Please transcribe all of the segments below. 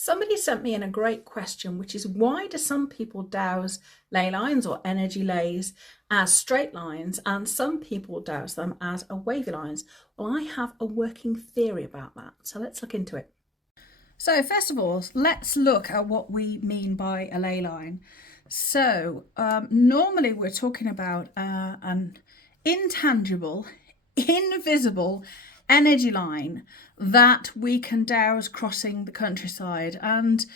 Somebody sent me in a great question, which is why do some people dowse ley lines or energy lays as straight lines and some people dowse them as a wavy lines? Well, I have a working theory about that. So let's look into it. So first of all, let's look at what we mean by a ley line. So normally we're talking about an intangible, invisible energy line that we can dowse crossing the countryside. And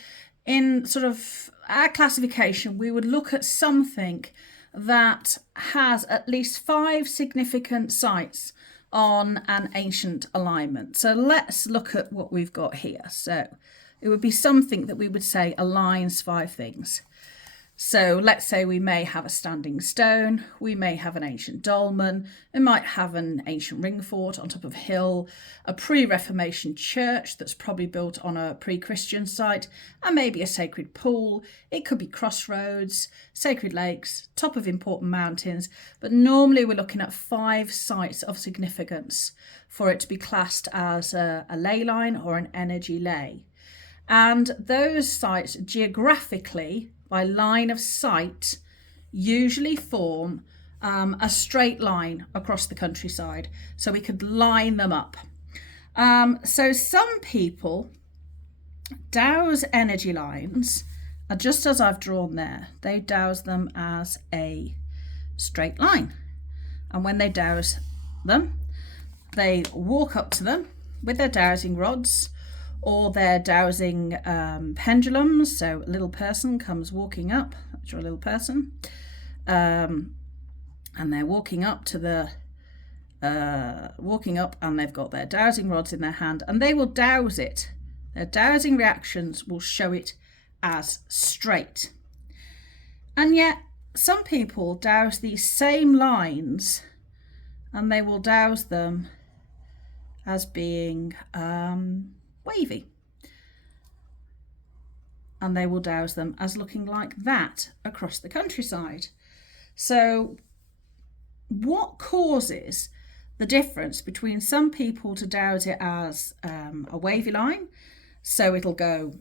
in sort of our classification, we would look at something that has at least 5 significant sites on an ancient alignment. So let's look at what we've got here. So it would be something that we would say aligns 5 things. So let's say we may have a standing stone, we may have an ancient dolmen, we might have an ancient ring fort on top of a hill, a pre-Reformation church that's probably built on a pre-Christian site, and maybe a sacred pool. It could be crossroads, sacred lakes, top of important mountains, but normally we're looking at 5 sites of significance for it to be classed as a ley line or an energy ley. And those sites geographically, by line of sight, usually form a straight line across the countryside. So we could line them up. So some people dowse energy lines, just as I've drawn there. They dowse them as a straight line. And when they dowse them, they walk up to them with their dowsing rods, or they're dowsing pendulums. So a little person comes walking up, that's your little person, and they're walking up to the, and they've got their dowsing rods in their hand, and they will dowse it. Their dowsing reactions will show it as straight. And yet some people dowse these same lines and they will dowse them as being wavy, and they will dowse them as looking like that across the countryside. So what causes the difference between some people to dowse it as a wavy line, so it'll go,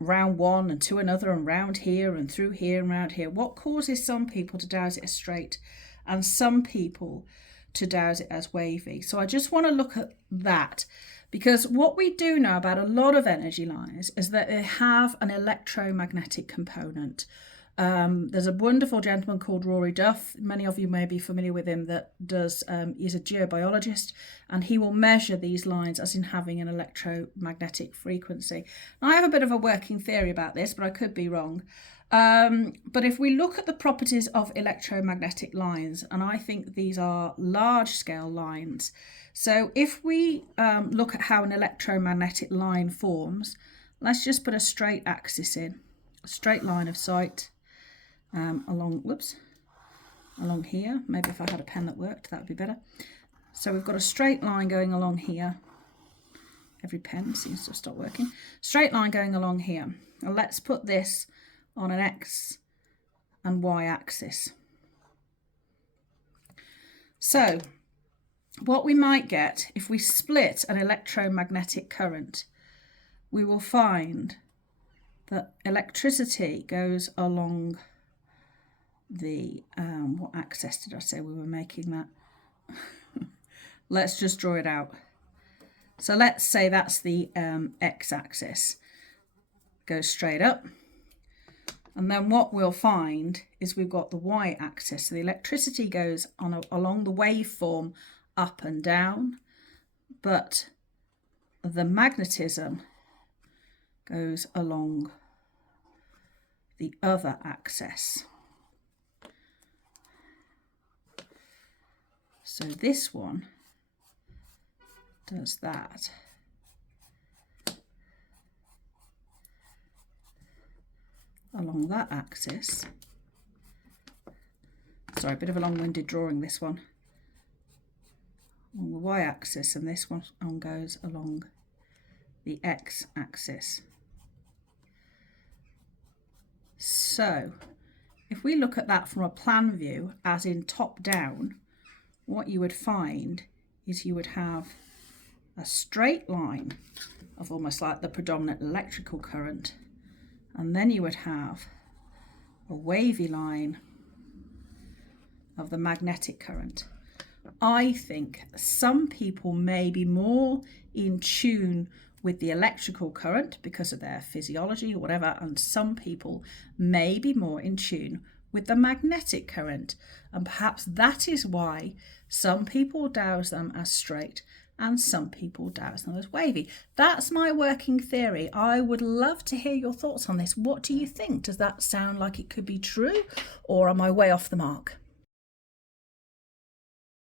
round one and to another and round here and through here and round here? What causes some people to dowse it as straight and some people to dowse it as wavy? So I just want to look at that, because what we do know about a lot of energy lines is that they have an electromagnetic component. There's a wonderful gentleman called Rory Duff. Many of you may be familiar with him. He's a geobiologist, and he will measure these lines as in having an electromagnetic frequency. Now, I have a bit of a working theory about this, but I could be wrong. But if we look at the properties of electromagnetic lines, and I think these are large scale lines. So if we look at how an electromagnetic line forms, let's just put a straight axis in, a straight line of sight along here. Maybe if I had a pen that worked, that would be better. So we've got a straight line going along here. Every pen seems to have stopped working. Straight line going along here. Now let's put this on an X and Y axis. So what we might get if we split an electromagnetic current, we will find that electricity goes along the, what axis did I say we were making that? Let's just draw it out. So let's say that's the X axis. Goes straight up. And then what we'll find is we've got the Y axis. So the electricity goes along the waveform up and down, but the magnetism goes along the other axis. So this one does that. Along that axis. Sorry, a bit of a long-winded drawing, this one. On the y-axis, and this one goes along the x-axis. So if we look at that from a plan view, as in top down, what you would find is you would have a straight line of almost like the predominant electrical current. And then you would have a wavy line of the magnetic current. I think some people may be more in tune with the electrical current because of their physiology or whatever, and some people may be more in tune with the magnetic current. And perhaps that is why some people dowse them as straight and some people dowse them as wavy. That's my working theory. I would love to hear your thoughts on this. What do you think? Does that sound like it could be true, or am I way off the mark?